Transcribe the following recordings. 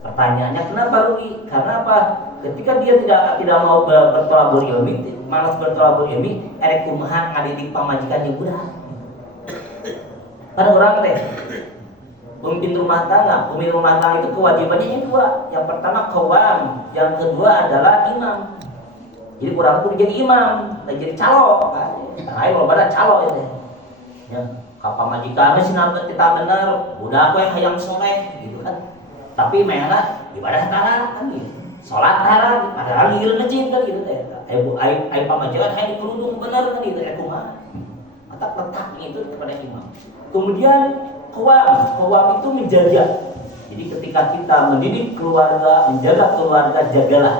Pertanyaannya kenapa rugi? Karena apa? Ketika dia tidak mau bertolabur ilmi, malas bertolabur ilmi, erek kumaha ngadidik pamajikannya budak. Karena orang teh pemimpin rumah tangga itu kewajibannya yang dua. Yang pertama qawam, yang kedua adalah imam. Jadi kurang kudu jadi imam, jadi calo. Nah, ayo loba calo itu. Ya, ka pamajikan sinau kita bener, budak we hayang soleh gitu kan. Tapi mainnya ibadah tara kan gitu. Salat tara, padahal ngil ngejin kan gitu teh. Ayo pamajikan hayang dikerudung bener kan gitu kumaha. Mata letaknya itu kepada imam. Kemudian qawam itu menjaga. Jadi ketika kita mendidik keluarga, menjaga keluarga, jagalah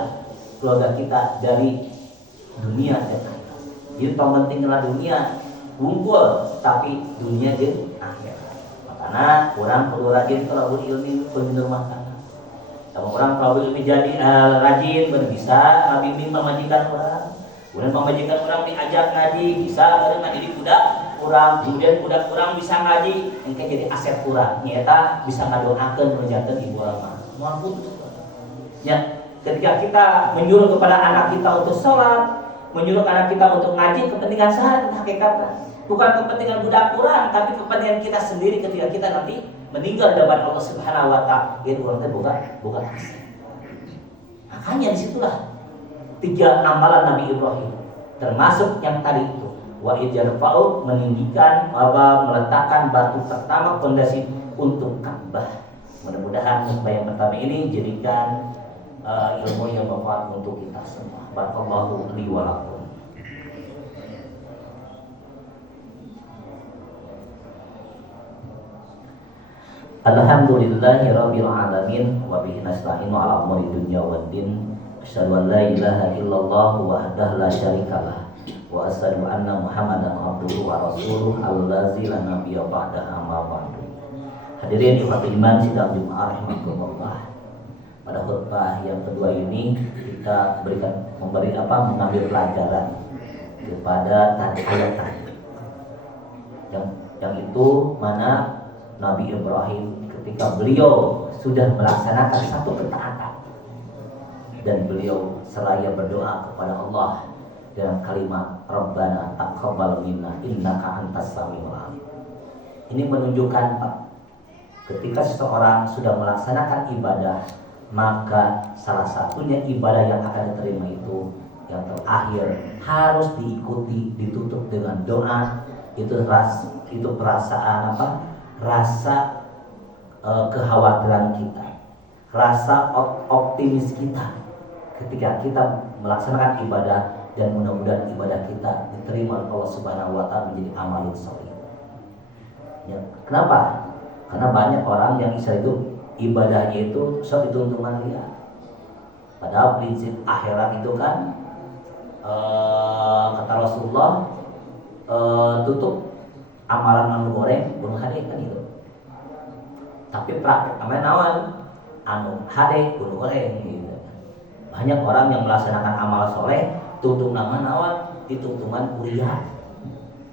keluarga kita dari dunia dan akhirat. Jadi pentinglah dunia kumpul, tapi dunia jeung akhirat. Makanya orang perlu rajin kalau ilmu pemimpin rumah tangga. Sama orang kalau ilmu jadi rajin bisa bimbing pemajikan orang. Kemudian pemajikan orang diajak ngaji, bisa bareng ngadidik budak kurang, kemudian budak kurang bisa ngaji, engke jadi aset kurang. Nyata bisa ngadoakeun menjaga ibu rumah. Mampu. Ya, ketika kita menyuruh kepada anak kita untuk sholat, menyuruh anak kita untuk ngaji, kepentingan sehari hakikatnya bukan kepentingan budak kurang, tapi kepentingan kita sendiri ketika kita nanti meninggal di hadapan Allah Subhanahu wa taala. Itu orangnya bukan aset. Makanya disitulah 3 amalan Nabi Ibrahim, termasuk yang tadi itu wa idjarfa'u, meninggikan meletakkan batu pertama fondasi untuk Ka'bah. Mudah-mudahan khutbah yang pertama ini jadikan ilmu yang bermanfaat untuk kita semua. Barakallahu li wa lakum. Alhamdulillahirabbil alamin wa bihi nasta'inu ala umuri dunya waddin. Asyhadu an la ilaha illallah wahdahu la syarikalah wa asyhadu anna Muhammadan abduhu wa rasuluh allazi la nabiyya ba'dahu amma ba'du. Hadirin iman sidang Jumat rahimakumullah. Pada khutbah yang kedua ini kita mengambil pelajaran kepada ayat tadi. Yang itu mana Nabi Ibrahim ketika beliau sudah melaksanakan satu ketaatan dan beliau seraya berdoa kepada Allah dengan kalimat Rabbana taqabbal minna innaka antas samiul alim. Ini menunjukkan ketika seseorang sudah melaksanakan ibadah, maka salah satunya ibadah yang akan diterima itu yang terakhir harus diikuti, ditutup dengan doa. Itu perasaan rasa kekhawatiran kita, rasa optimis kita ketika kita melaksanakan ibadah, dan mudah-mudahan ibadah kita diterima oleh Allah Subhanahu wa taala menjadi amalin sholih. Ya, kenapa? Karena banyak orang yang itu ibadahnya itu sok dituntungan lihat. Padahal prinsip akhirat itu kan kata Rasulullah tutup amalan anu goreng bunuh hade kan itu. Tapi praktek namanya nawan anu hade bunuh goreng gitu. Banyak orang yang melaksanakan amal soleh tutup nama nawan dituntungan kuliah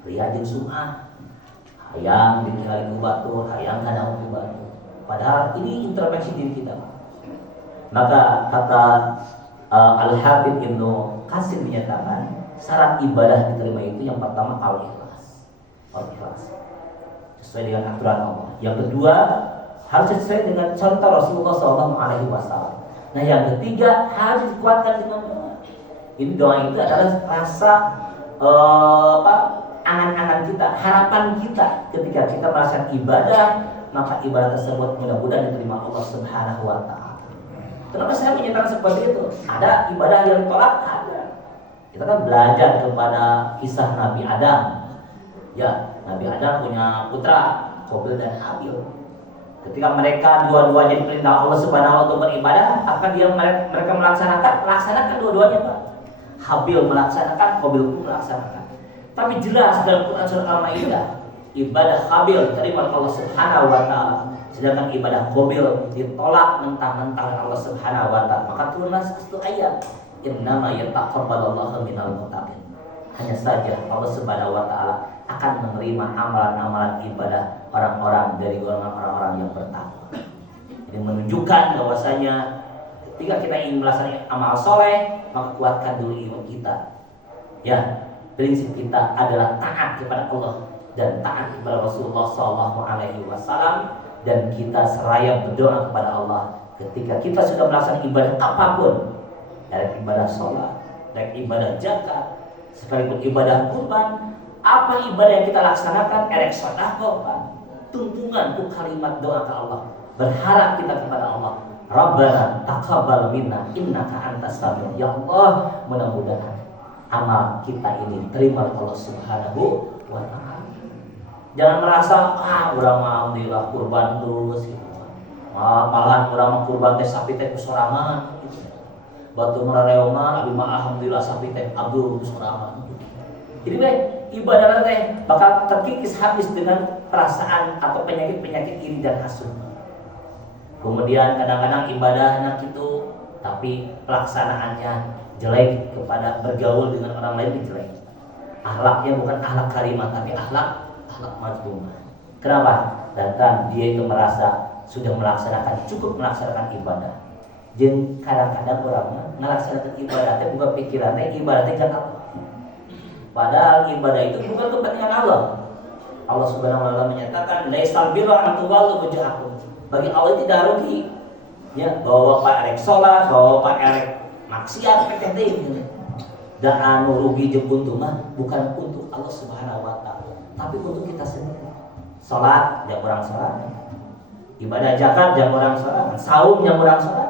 jeung sum'ah. Hayang ditinggali ku batur, hayang kadaung ku batur. Padahal ini introspeksi diri kita. Maka kata Al-Habib Ibnu Qasim menyatakan syarat ibadah diterima itu yang pertama al-ikhlas. Sesuai dengan aturan Allah. Yang kedua harus sesuai dengan contoh Rasulullah SAW. Nah yang ketiga harus dikuatkan dengan doa. Ini doa itu adalah rasa angan-angan kita, harapan kita ketika kita melaksanakan ibadah, maka ibadah tersebut mudah-mudahan diterima Allah Subhanahu wa taala. Kenapa saya menyatakan seperti itu? Ada ibadah yang ditolak, ada. Kita kan belajar kepada kisah Nabi Adam. Ya, Nabi Adam punya putra Qabil dan Habil. Ketika mereka dua-duanya diperintah Allah Subhanahu wa taala untuk beribadah, akan mereka melaksanakan dua-duanya, Pak. Habil melaksanakan, Qabil pun melaksanakan. Tapi jelas dalam Quran surah Al-Maidah, ibadah Habil diterima oleh Allah Subhanahu wa taala, sedangkan ibadah Qabil ditolak mentah-mentah oleh Allah Subhanahu wa taala. Maka turunlah satu ayat, innama yataqabbalullahu minal muttaqin. Hanya saja Allah Subhanahu wa taala akan menerima amalan-amalan ibadah orang-orang dari golongan orang-orang yang bertakwa. Ini menunjukkan bahwasanya ketika kita ingin melaksanakan amal soleh, maka kuatkan dulu iman kita. Ya, prinsip kita adalah taat kepada Allah dan taat kepada Rasulullah SAW, dan kita seraya berdoa kepada Allah ketika kita sudah melaksanakan ibadah apapun, dari ibadah sholat, dari ibadah zakat, sekalipun ibadah kurban, apa ibadah yang kita laksanakan, erek sedekah, tuntungan ku kalimat doa ke Allah, berharap kita kepada Allah, Rabbana taqabbal minna innaka antas samiul. Ya Allah, mudah-mudahan amal kita ini terima oleh Allah Subhanahu wa taala. Jangan merasa urang mah alhamdulillah kurban terus gitu. Malahan urang mah kurban teh sapi teh kusorangan gitu. Batu marareoma abi mah alhamdulillah sapi teh abdul kusorangan. Jadi ibadah teh bakal terkikis habis dengan perasaan atau penyakit-penyakit iri dan hasud. Kemudian kadang-kadang ibadahnya gitu, tapi pelaksanaannya jelek, kepada bergaul dengan orang lain jelek. Akhlaknya bukan akhlak karimah, tapi akhlak mazmumah. Kenapa? Dan dia itu merasa sudah cukup melaksanakan ibadah. Jeung kadang-kadang orangnya melaksanakan ibadah teh bukan pikirannya ibadah teh kan Allah. Padahal ibadah itu bukan kepentingan Allah. Allah Subhanahu wa taala menyatakan laisal birra an tuwallu wujuhakum. Bagi Allah tidak rugi. Ya, bahwa Pak erek salat, bahwa Pak erek maksiat teh teh. Dan anu rugi jeung untung mah bukan untuk Allah Subhanahu wa taala, tapi untuk kita sendiri. Salat yang orang salat, ibadah zakat yang orang salat, saum yang orang salat.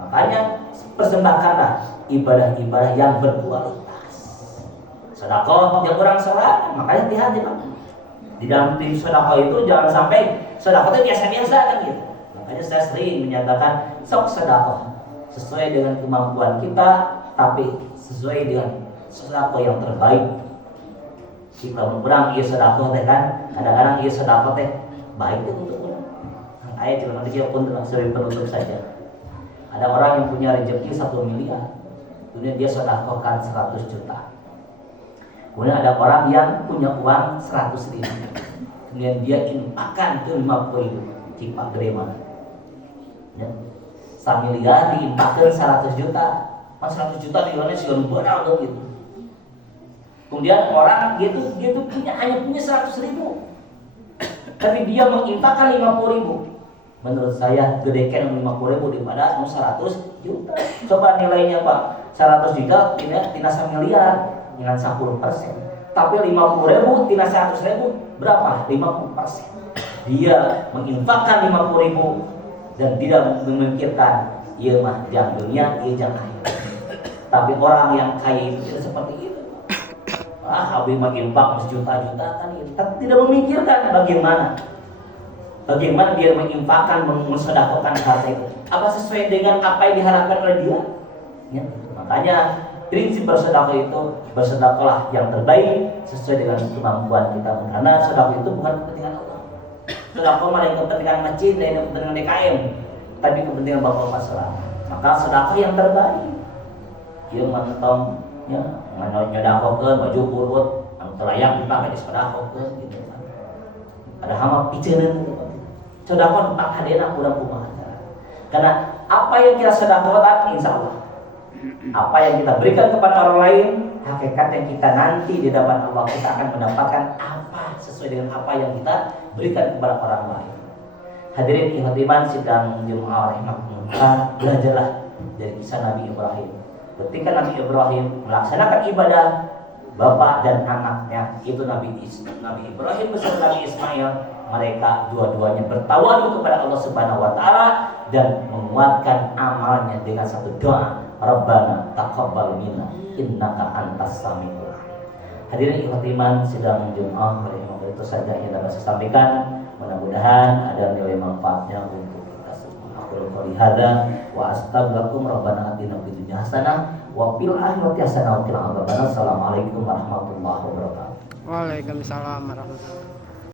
Makanya persembahkanlah ibadah-ibadah yang berkualitas. Sedekah yang orang salat, makanya hati-hati Pak. Di dalam tim sedekah itu jangan sampai sedekah itu biasa-biasa kan gitu. Makanya saya sering menyatakan sok sedekah sesuai dengan kemampuan kita, tapi sesuai dengan sedekah yang terbaik. Kita berperang ieu sedekah teh kan, kadang-kadang ieu sedekah teh baik itu untuk orang. Ayat cuma nanti pun sering penutup saja. Ada orang yang punya rezeki 1 miliar, kemudian dia sedekahkan 100 juta. Kemudian ada orang yang punya uang 100 ribu, kemudian dia infakkan ke 50 ribu. Cipak gede mana? Ya. 1 miliar diinfakkan 100 juta. Pas 100 juta di mana sih benar gitu. Kemudian orang dia tuh hanya punya 100 ribu, tapi dia menginfakkan 50 ribu. Menurut saya gedekan 50 ribu daripada 100 juta. Coba nilainya Pak, 100 juta tina 1 miliar dengan 10%. Tapi 50 ribu tina 100 ribu berapa? 50%. Dia menginfakkan 50 ribu dan tidak memikirkan ieu mah jang dunia, ieu jang akhirat. Tapi orang yang kaya itu tidak seperti itu. Habis menginfak berjuta-juta kan itu, tapi tidak memikirkan bagaimana dia menginfakkan, mensedekahkan harta itu. Apa sesuai dengan apa yang diharapkan oleh dia? Ya, makanya prinsip bersedekah itu, bersedekahlah yang terbaik sesuai dengan kemampuan kita. Karena sedekah itu bukan kepentingan Allah. Sedekah malah yang kepentingan masjid dan yang kepentingan DKM, tapi kepentingan bapak masalah. Maka sedekah yang terbaik. Dia mantong ya, nyodakokeun baju kurut anu layak dipakai di sedekahkeun gitu kan. Ada hama piceureun gitu. Sedekah 4 hadena urang kumaha. Karena apa yang kita sedekahkan insyaallah, apa yang kita berikan kepada orang lain, hakikat yang kita nanti di hadapan Allah kita akan mendapatkan apa sesuai dengan apa yang kita berikan kepada orang lain. Hadirin ikhwan sidang Jumat rahimahumullah, belajarlah dari kisah Nabi Ibrahim. Ketika Nabi Ibrahim melaksanakan ibadah bapak dan anaknya, itu Nabi Ibrahim beserta Nabi Ismail, mereka dua-duanya bertawadu kepada Allah Subhanahu wa taala dan menguatkan amalnya dengan satu doa, Rabbana taqabbal minna innaka antas samiul alim. Hadirin ikhwat iman sidang Jumat rahimahumullah, itu saja yang dapat saya sampaikan. Mudah-mudahan ada nilai manfaatnya untuk kita semua. Aku qouli hadza wa astaghfirullakum rabbana atina fid dunya hasanah wa fil akhirati hasanah wa qina adzabannar. Assalamualaikum warahmatullahi wabarakatuh. Waalaikumsalam warahmatullahi wabarakatuh.